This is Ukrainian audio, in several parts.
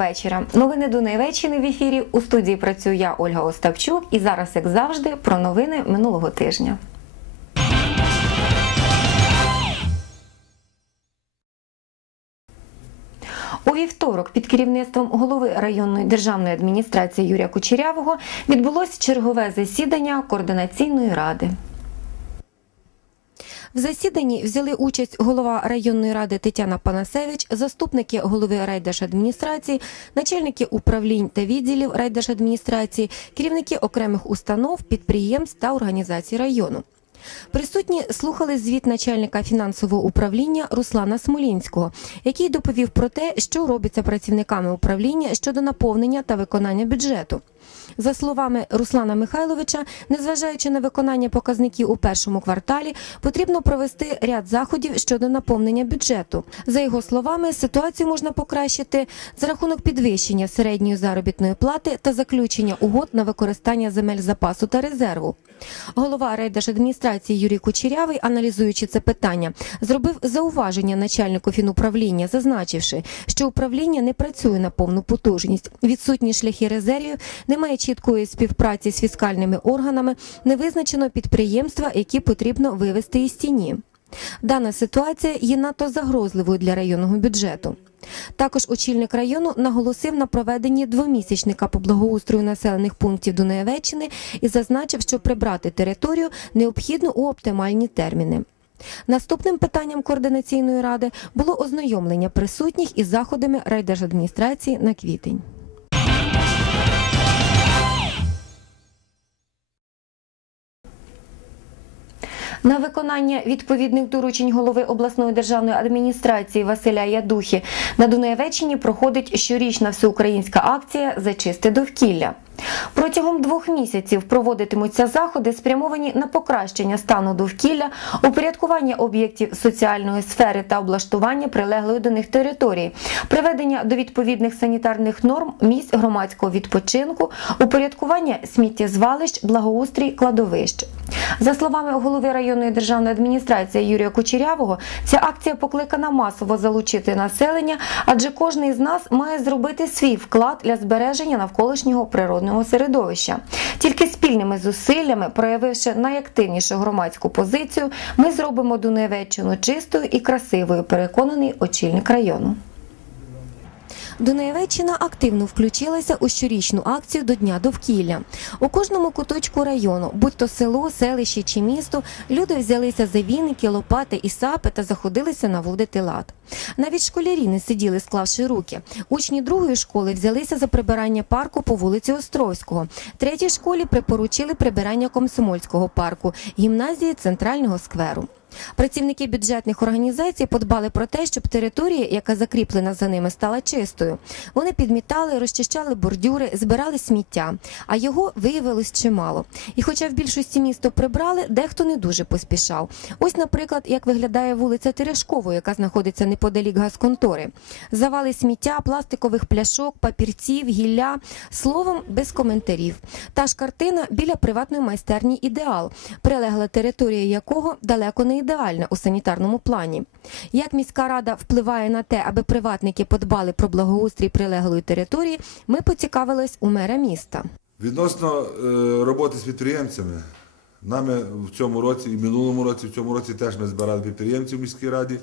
Вечора. Новини Донеччини в ефірі. У студії працюю я Ольга Остапчук. І зараз, як завжди, про новини минулого тижня. У вівторок під керівництвом голови районної державної адміністрації Юрія Кучерявого відбулось чергове засідання координаційної ради. В засіданні взяли участь голова районної ради Тетяна Панасевич, заступники голови райдержадміністрації, начальники управлінь та відділів райдержадміністрації, керівники окремих установ, підприємств та організацій району. Присутні слухали звіт начальника фінансового управління Руслана Смолінського, який доповів про те, що робиться працівниками управління щодо наповнення та виконання бюджету. За словами Руслана Михайловича, незважаючи на виконання показників у першому кварталі, потрібно провести ряд заходів щодо наповнення бюджету. За його словами, ситуацію можна покращити за рахунок підвищення середньої заробітної плати та заключення угод на використання земель запасу та резерву. Голова райдержадміністрації Юрій Кучерявий, аналізуючи це питання, зробив зауваження начальнику фінуправління, зазначивши, що управління не працює на повну потужність, відсутні шляхи резервів, немає чіткої співпраці з фіскальними органами, не визначено підприємства, які потрібно вивести із тіні. Дана ситуація є надто загрозливою для районного бюджету. Також очільник району наголосив на проведенні двомісячника по благоустрою населених пунктів Дунаєвеччини і зазначив, що прибрати територію необхідно у оптимальні терміни. Наступним питанням координаційної ради було ознайомлення присутніх із заходами райдержадміністрації на квітень. На виконання відповідних доручень голови обласної державної адміністрації Василя Ядухи на Дунаєвеччині проходить щорічна всеукраїнська акція «Зачисти довкілля. Протягом двох місяців проводитимуться заходи, спрямовані на покращення стану довкілля, упорядкування об'єктів соціальної сфери та облаштування прилеглої до них території, приведення до відповідних санітарних норм місць громадського відпочинку, упорядкування сміттєзвалищ, благоустрій, кладовищ. За словами голови районної державної адміністрації Юрія Кучерявого, ця акція покликана масово залучити населення, адже кожен із нас має зробити свій вклад для збереження навколишнього природного середовища. Тільки спільними зусиллями, проявивши найактивнішу громадську позицію, ми зробимо Дуневеччину чистою і красивою. Переконаний очільник району. Дунаєвеччина активно включилася у щорічну акцію до Дня довкілля. У кожному куточку району, будь то село, селище чи місто, люди взялися за віники, лопати і сапи та заходилися наводити лад. Навіть школярі не сиділи, склавши руки. Учні другої школи взялися за прибирання парку по вулиці Острозького. Третій школі припоручили прибирання комсомольського парку, гімназії центрального скверу. Працівники бюджетних організацій подбали про те, щоб територія, яка закріплена за ними, стала чистою. Вони підмітали, розчищали бордюри, збирали сміття, а його виявилось чимало. І, хоча в більшості місто прибрали, дехто не дуже поспішав. Ось, наприклад, як виглядає вулиця Терешкової, яка знаходиться неподалік газконтори. Завали сміття, пластикових пляшок, папірців, гілля, словом, без коментарів. Та ж картина біля приватної майстерні ідеал, прилегла територія якого далеко не ідеальна у санітарному плані. Як міська рада впливає на те, аби приватники подбали про благоустрій прилеглої території, ми поцікавились у мера міста. Відносно е, роботи з підприємцями, нами в цьому році і минулому році, в цьому році теж ми збирали підприємців в міській раді.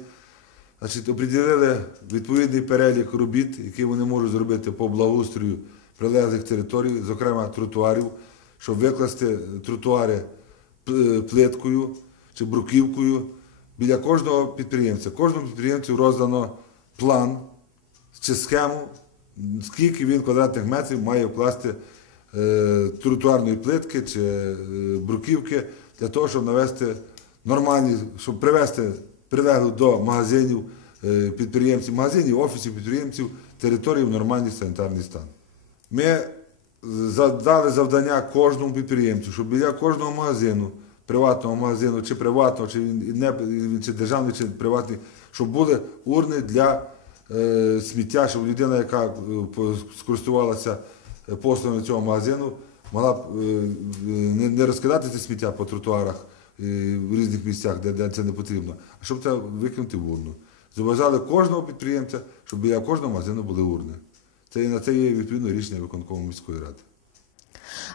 Значить, оприділили відповідний перелік робіт, які вони можуть зробити по благоустрою прилеглих територій, зокрема тротуарів, щоб викласти тротуари плиткою чи бруківкою біля кожного підприємця. Кожному підприємцю роздано план чи схему, скільки він квадратних метрів має вкласти е, тротуарної плитки чи е, бруківки для того, щоб навести нормальні, щоб привести прилеглу до магазинів е, підприємців, магазинів, офісів підприємців території в нормальний санітарний стан. Ми задали завдання кожному підприємцю, щоб біля кожного магазину, приватного магазину, чи приватного, чи, не, чи державний, чи приватний, щоб були урни для е, сміття, щоб людина, яка е, скористувалася е, послугами цього магазину, могла б е, не, не розкидати це сміття по тротуарах в різних місцях, де, де це не потрібно, а щоб це викинути в урну. Зобов'язали кожного підприємця, щоб біля кожного магазину були урни. Це на це є відповідно рішення виконкому міської ради.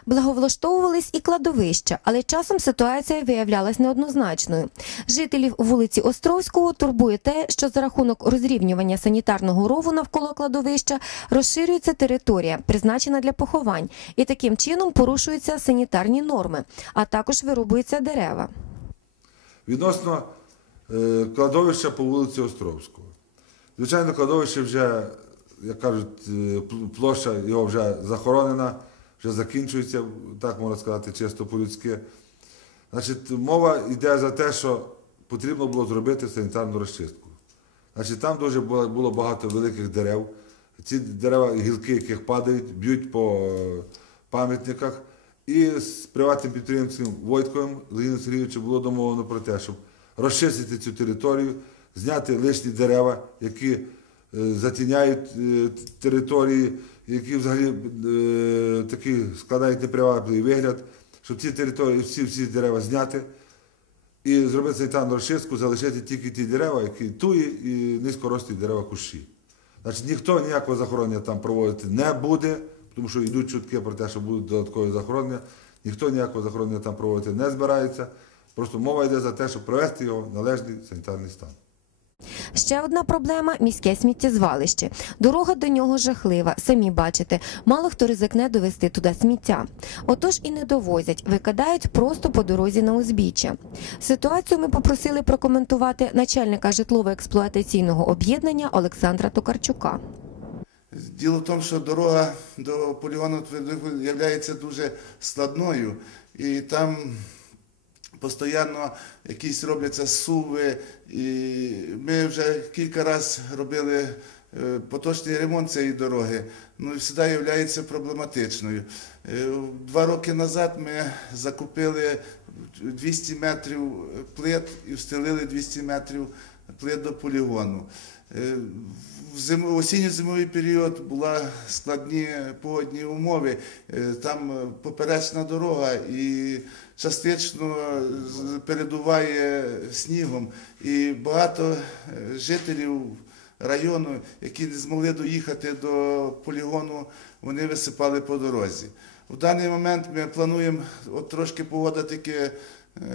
Благовлаштовувались і кладовища, але часом ситуація виявлялась неоднозначною. Жителів вулиці Островського турбує те, що за рахунок розрівнювання санітарного рову навколо кладовища розширюється територія, призначена для поховань, і таким чином порушуються санітарні норми, а також вирубуються дерева. Відносно е, кладовища по вулиці Островського. Звичайно, кладовище вже, як кажуть, е, площа його вже захоронена, вже закінчується, так можна сказати, чисто по-людськи. Значить, мова йде за те, що потрібно було зробити санітарну розчистку. Значить, там дуже було, багато великих дерев. Ці дерева, гілки, яких падають, б'ють по е, пам'ятниках. І з приватним підприємцем Войтковим Леонідом Сергійовичем було домовлено про те, щоб розчистити цю територію, зняти лишні дерева, які е, затіняють е, території, які взагалі е, такі складають непривабливий вигляд, щоб ці території, всі, всі дерева зняти і зробити санітарну розчистку, залишити тільки ті дерева, які туї і низькорослі дерева кущі. Значить, ніхто ніякого захоронення там проводити не буде, тому що йдуть чутки про те, що будуть додаткові захоронення. Ніхто ніякого захоронення там проводити не збирається. Просто мова йде за те, щоб провести його в належний санітарний стан. Ще одна проблема міське сміттєзвалище. Дорога до нього жахлива. Самі бачите, мало хто ризикне довести туди сміття. Отож і не довозять, викидають просто по дорозі на узбіччя. Ситуацію ми попросили прокоментувати начальника житлово-експлуатаційного об'єднання Олександра Токарчука. Діло в тому, що дорога до полігону є дуже складною, і там постійно якісь робляться суви. І ми вже кілька разів робили е, поточний ремонт цієї дороги, ну і завжди є проблематичною. Е, Два роки назад ми закупили 200 метрів плит і встелили 200 метрів плит до полігону. Е, В зим... осінньо-зимовий період були складні погодні умови. Там поперечна дорога і частично передуває снігом. І багато е, жителів району, які не змогли доїхати до полігону, вони висипали по дорозі. В даний момент ми плануємо, от трошки погода таки е,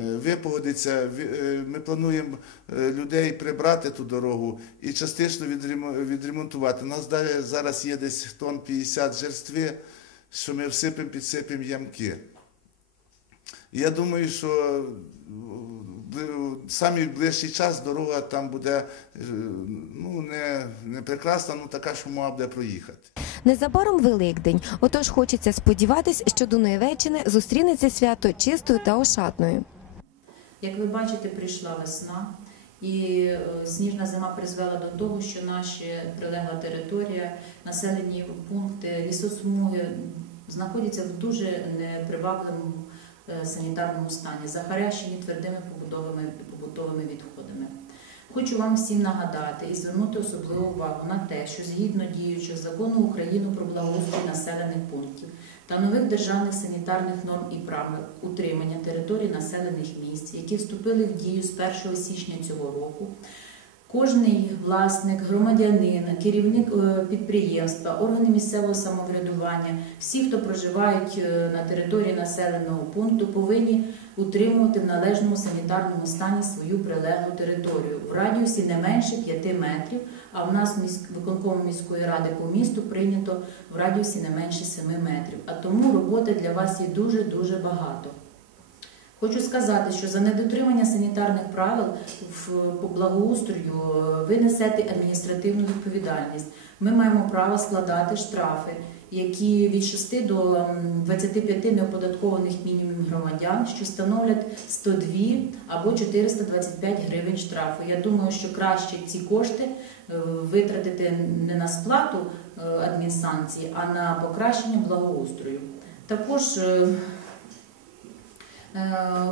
випогодиться, е, ми плануємо е, людей прибрати ту дорогу і частично відремо- відремонтувати. У нас далі зараз є десь тонн 50 жерстви, що ми всипемо, підсипемо ямки. Я думаю, що в самий ближчий час дорога там буде е, ну, не, не прекрасна, ну така, що мова буде проїхати. Незабаром Великдень, отож хочеться сподіватись, що до Дунаєвеччини зустрінеться свято чистою та ошатною. Як ви бачите, прийшла весна, і е, сніжна зима призвела до того, що наша прилегла територія, населені пункти, лісосмуги знаходяться в дуже непривабливому е, санітарному стані, захарящені твердими побудовими, побутовими відходами. Хочу вам всім нагадати і звернути особливу увагу на те, що згідно діючого закону України про благоустрій населених пунктів та нових державних санітарних норм і правил утримання територій населених місць, які вступили в дію з 1 січня цього року, кожний власник, громадянин, керівник е, підприємства, органи місцевого самоврядування, всі, хто проживають е, на території населеного пункту, повинні утримувати в належному санітарному стані свою прилеглу територію в радіусі не менше 5 метрів. А в нас в міськ- виконкому міської ради по місту прийнято в радіусі не менше 7 метрів. А тому роботи для вас є дуже дуже багато. Хочу сказати, що за недотримання санітарних правил по благоустрою е, ви несете адміністративну відповідальність. Ми маємо право складати штрафи, які від 6 до 25 неоподаткованих мінімумів громадян, що становлять 102 або 425 гривень штрафу. Я думаю, що краще ці кошти е, витратити не на сплату е, адмінсанкцій, а на покращення благоустрою. Також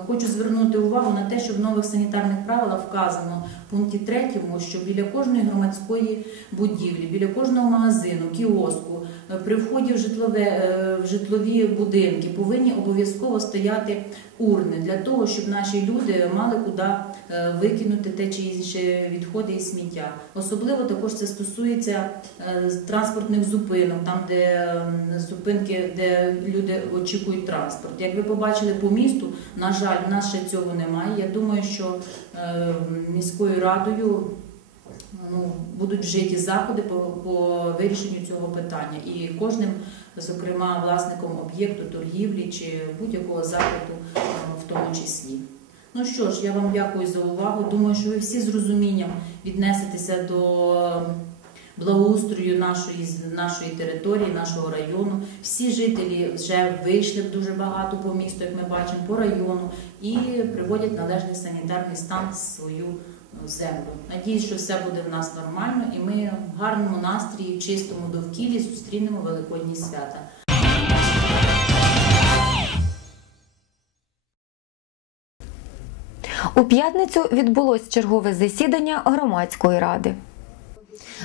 Хочу звернути увагу на те, що в нових санітарних правилах вказано в пункті 3, що біля кожної громадської будівлі, біля кожного магазину, кіоску, е, при вході в, житлове, е, в житлові будинки повинні обов'язково стояти урни для того, щоб наші люди мали куди е, викинути те чи інше відходи і сміття. Особливо також це стосується е, транспортних зупинок, там де зупинки, де люди очікують транспорт. Як ви побачили по місту, на жаль, в нас ще цього немає. Я думаю, що е, міською радою ну, будуть вжиті заходи по, по вирішенню цього питання. І кожним, зокрема, власником об'єкту, торгівлі чи будь-якого закладу е, в тому числі. Ну що ж, я вам дякую за увагу. Думаю, що ви всі з розумінням віднесетеся до благоустрою нашої, нашої території, нашого району. Всі жителі вже вийшли дуже багато по місту, як ми бачимо, по району, і приводять належний санітарний стан свою землю. Надіюсь, що все буде в нас нормально, і ми в гарному настрої, в чистому довкіллі зустрінемо великодні свята. У п'ятницю відбулось чергове засідання громадської ради.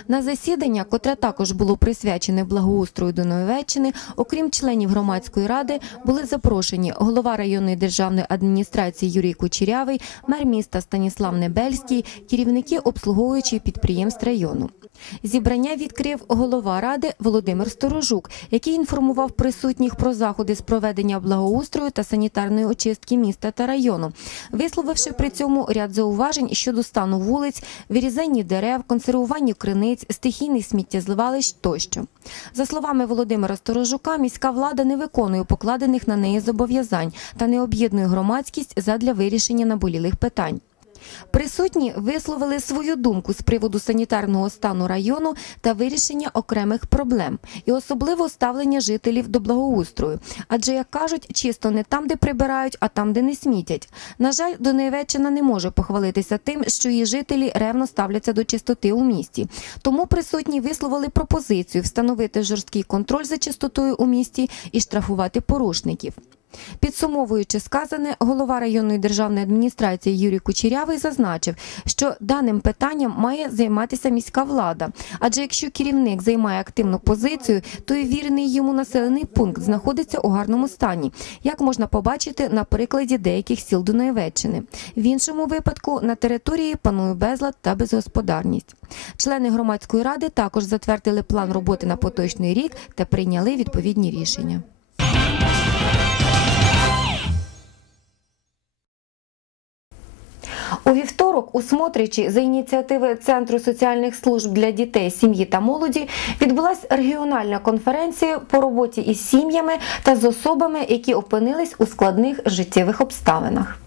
На засідання, котре також було присвячене благоустрою Дунаєвеччини, окрім членів громадської ради, були запрошені голова районної державної адміністрації Юрій Кучерявий, мер міста Станіслав Небельський, керівники обслуговуючих підприємств району. Зібрання відкрив голова ради Володимир Сторожук, який інформував присутніх про заходи з проведення благоустрою та санітарної очистки міста та району, висловивши при цьому ряд зауважень щодо стану вулиць, вирізання дерев, консервуванню криниць, стихійних сміттєзливалищ тощо. За словами Володимира Сторожука, міська влада не виконує покладених на неї зобов'язань та не об'єднує громадськість задля вирішення наболілих питань. Присутні висловили свою думку з приводу санітарного стану району та вирішення окремих проблем, і особливо ставлення жителів до благоустрою. Адже, як кажуть, чисто не там, де прибирають, а там, де не смітять. На жаль, Донеччина не може похвалитися тим, що її жителі ревно ставляться до чистоти у місті. Тому присутні висловили пропозицію встановити жорсткий контроль за чистотою у місті і штрафувати порушників. Підсумовуючи сказане, голова районної державної адміністрації Юрій Кучерявий зазначив, що даним питанням має займатися міська влада. Адже якщо керівник займає активну позицію, то і вірений йому населений пункт знаходиться у гарному стані, як можна побачити на прикладі деяких сіл Дунаєвеччини. В іншому випадку на території панує безлад та безгосподарність. Члени громадської ради також затвердили план роботи на поточний рік та прийняли відповідні рішення. У вівторок у Смотричі за ініціативи Центру соціальних служб для дітей, сім'ї та молоді відбулася регіональна конференція по роботі із сім'ями та з особами, які опинились у складних життєвих обставинах.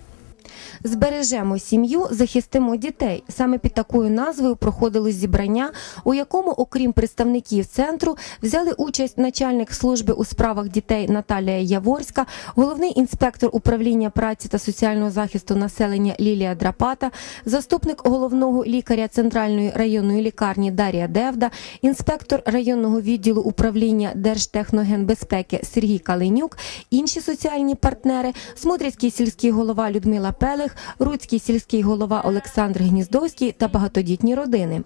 Збережемо сім'ю, захистимо дітей. Саме під такою назвою проходили зібрання, у якому, окрім представників центру, взяли участь начальник служби у справах дітей Наталія Яворська, головний інспектор управління праці та соціального захисту населення Лілія Драпата, заступник головного лікаря центральної районної лікарні Дар'я Девда, інспектор районного відділу управління Держтехногенбезпеки Сергій Калинюк, інші соціальні партнери, Смотрицький сільський голова Людмила Пелех, Руцький сільський голова Олександр Гніздовський та багатодітні родини.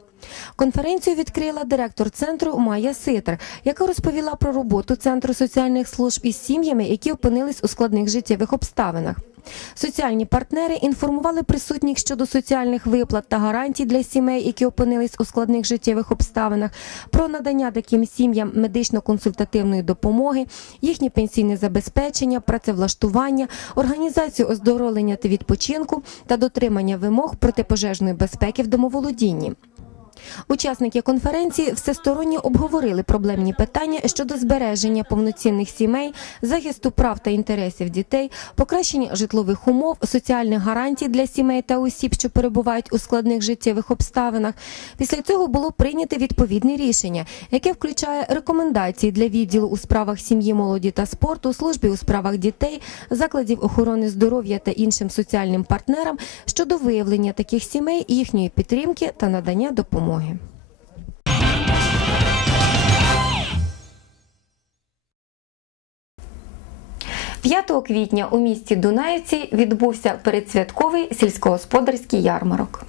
Конференцію відкрила директор центру Майя Ситер, яка розповіла про роботу центру соціальних служб із сім'ями, які опинились у складних життєвих обставинах. Соціальні партнери інформували присутніх щодо соціальних виплат та гарантій для сімей, які опинились у складних життєвих обставинах, про надання таким сім'ям медично-консультативної допомоги, їхнє пенсійне забезпечення, працевлаштування, організацію оздоровлення та відпочинку та дотримання вимог протипожежної безпеки в домоволодінні. Учасники конференції всесторонньо обговорили проблемні питання щодо збереження повноцінних сімей, захисту прав та інтересів дітей, покращення житлових умов, соціальних гарантій для сімей та осіб, що перебувають у складних життєвих обставинах. Після цього було прийнято відповідне рішення, яке включає рекомендації для відділу у справах сім'ї, молоді та спорту, службі у справах дітей, закладів охорони здоров'я та іншим соціальним партнерам щодо виявлення таких сімей, їхньої підтримки та надання допомоги. 5 квітня у місті Дунаївці відбувся передсвятковий сільськогосподарський ярмарок.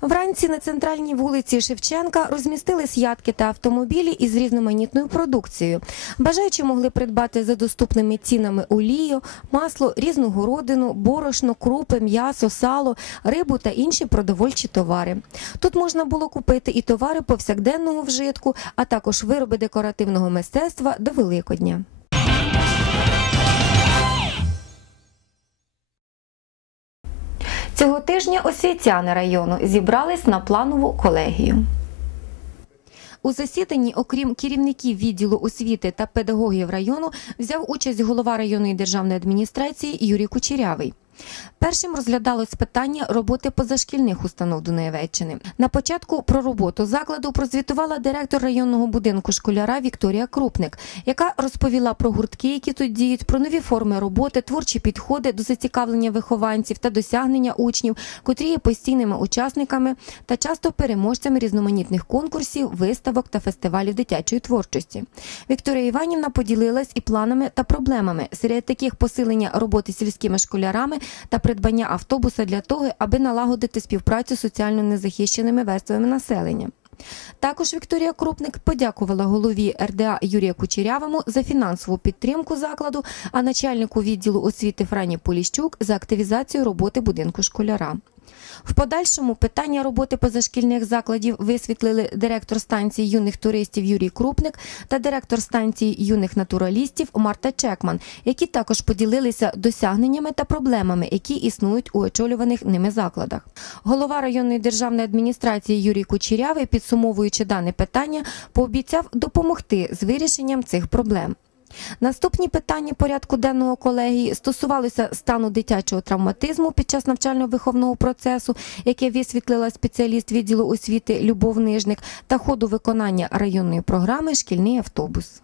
Вранці на центральній вулиці Шевченка розмістили сядки та автомобілі із різноманітною продукцією. Бажаючі могли придбати за доступними цінами олію, масло, різну городину, борошно, крупи, м'ясо, сало, рибу та інші продовольчі товари. Тут можна було купити і товари повсякденного вжитку, а також вироби декоративного мистецтва до Великодня. Цього тижня освітяни району зібрались на планову колегію. У засіданні, окрім керівників відділу освіти та педагогів району, взяв участь голова районної державної адміністрації Юрій Кучерявий. Першим розглядалось питання роботи позашкільних установ Дунаєвеччини. На початку про роботу закладу прозвітувала директор районного будинку школяра Вікторія Крупник, яка розповіла про гуртки, які тут діють, про нові форми роботи, творчі підходи до зацікавлення вихованців та досягнення учнів, котрі є постійними учасниками та часто переможцями різноманітних конкурсів, виставок та фестивалів дитячої творчості. Вікторія Іванівна поділилась і планами та проблемами, серед таких посилення роботи сільськими школярами та придбання автобуса для того, аби налагодити співпрацю з соціально незахищеними верствами населення. Також Вікторія Крупник подякувала голові РДА Юрія Кучерявому за фінансову підтримку закладу, а начальнику відділу освіти Франі Поліщук за активізацію роботи будинку школяра. В подальшому питання роботи позашкільних закладів висвітлили директор станції юних туристів Юрій Крупник та директор станції юних натуралістів Марта Чекман, які також поділилися досягненнями та проблемами, які існують у очолюваних ними закладах. Голова районної державної адміністрації Юрій Кучерявий, підсумовуючи дане питання, пообіцяв допомогти з вирішенням цих проблем. Наступні питання порядку денного колегії стосувалися стану дитячого травматизму під час навчально-виховного процесу, яке висвітлила спеціаліст відділу освіти Любов Нижник, та ходу виконання районної програми Шкільний автобус.